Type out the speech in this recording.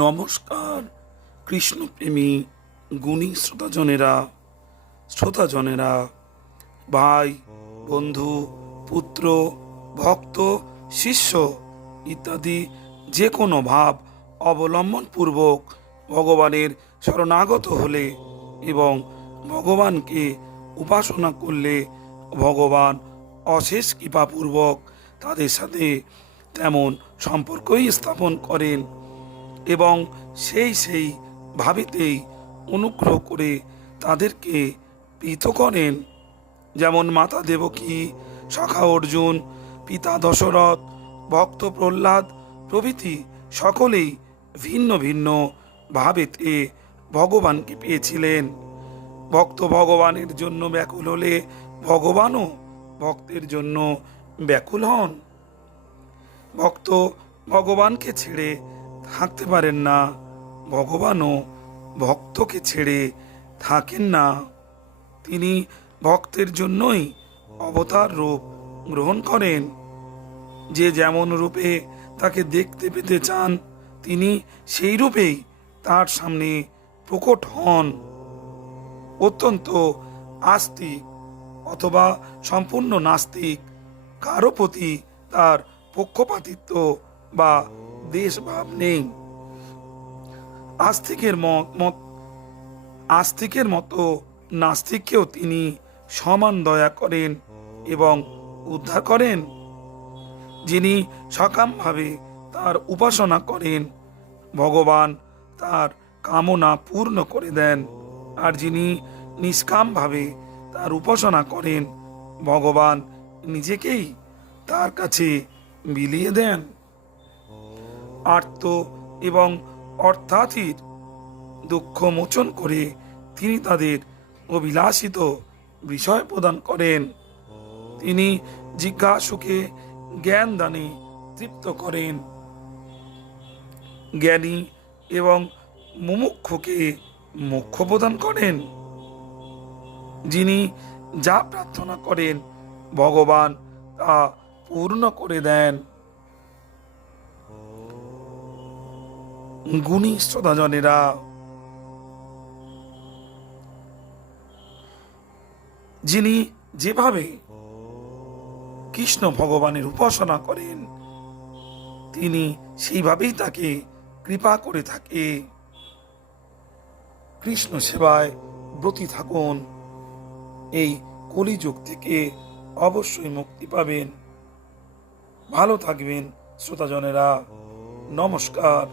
নমস্কার কৃষ্ণপ্রেমী গুণী শ্রোতাজনেরা, ভাই, বন্ধু, পুত্র, ভক্ত, শিষ্য ইত্যাদি যে কোনো ভাব অবলম্বনপূর্বক ভগবানের শরণাগত হলে এবং ভগবানকে উপাসনা করলে ভগবান অশেষ কৃপাপূর্বক তাদের সাথে তেমন সম্পর্কই স্থাপন করেন এবং সেই ভাবেতেই অনুগ্রহ করে তাদেরকে পৃথ করেন। যেমন মাতা দেবকী, সখা অর্জুন, পিতা দশরথ, ভক্ত প্রহ্লাদ প্রভৃতি সকলেই ভিন্ন ভিন্ন ভাবেতে ভগবানকে পেয়েছিলেন। ভক্ত ভগবানের জন্য ব্যাকুল হলে ভগবানও ভক্তের জন্য ব্যাকুল হন। ভক্ত ভগবানকে ছেড়ে থাকতে পারেন না, ভগবানও ভক্তকে ছেড়ে থাকেন না। তিনি ভক্তের জন্যই অবতার রূপ গ্রহণ করেন। যে যেমন রূপে তাকে দেখতে পেতে চান তিনি সেই রূপেই তার সামনে প্রকট হন। অত্যন্ত আস্তিক অথবা সম্পূর্ণ নাস্তিক কারো প্রতি তার পক্ষপাতিত্ব বা দেশভাব নেই। আস্তিকের মতো নাস্তিককেও তিনি সমান দয়া করেন এবং উদ্ধার করেন। যিনি সকামভাবে তার উপাসনা করেন ভগবান তার কামনা পূর্ণ করে দেন, আর যিনি নিষ্কামভাবে তার উপাসনা করেন ভগবান নিজেকেই তার কাছে বিলিয়ে দেন। আর্ত এবং অর্থার্থীর দুঃখ মোচন করে তিনি তাদের অভিলাষিত বিষয় প্রদান করেন। তিনি জিজ্ঞাসুকে জ্ঞান দানে তৃপ্ত করেন, জ্ঞানী এবং মুমুক্ষুকে মোক্ষ প্রদান করেন। যিনি যা প্রার্থনা করেন ভগবান তা পূর্ণ করে দেন। গুণী শ্রোতাজনেরা, যিনি যেভাবে কৃষ্ণ ভগবানের উপাসনা করেন তিনি সেইভাবেই তাকে কৃপা করে থাকে। কৃষ্ণ সেবায় ব্রতী থাকুন, এই কলিযুগ থেকে অবশ্যই মুক্তি পাবেন। ভালো থাকবেন শ্রোতাজনেরা। নমস্কার।